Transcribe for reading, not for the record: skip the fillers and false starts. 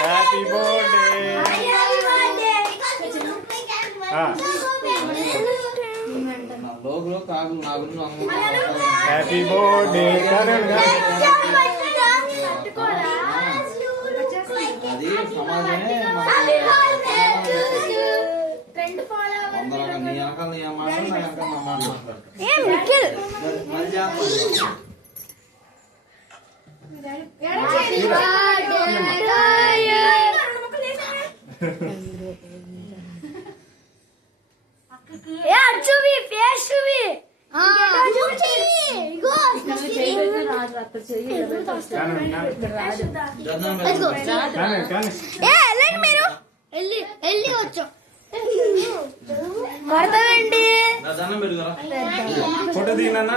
Happy birthday. Happy birthday. అది సమాజమే నీ వెనకాల నీ అమ్మాట నా వెనకాల నా మాట వెళ్ళి వచ్చాం కొడతానండి. ఫోటో దిగినా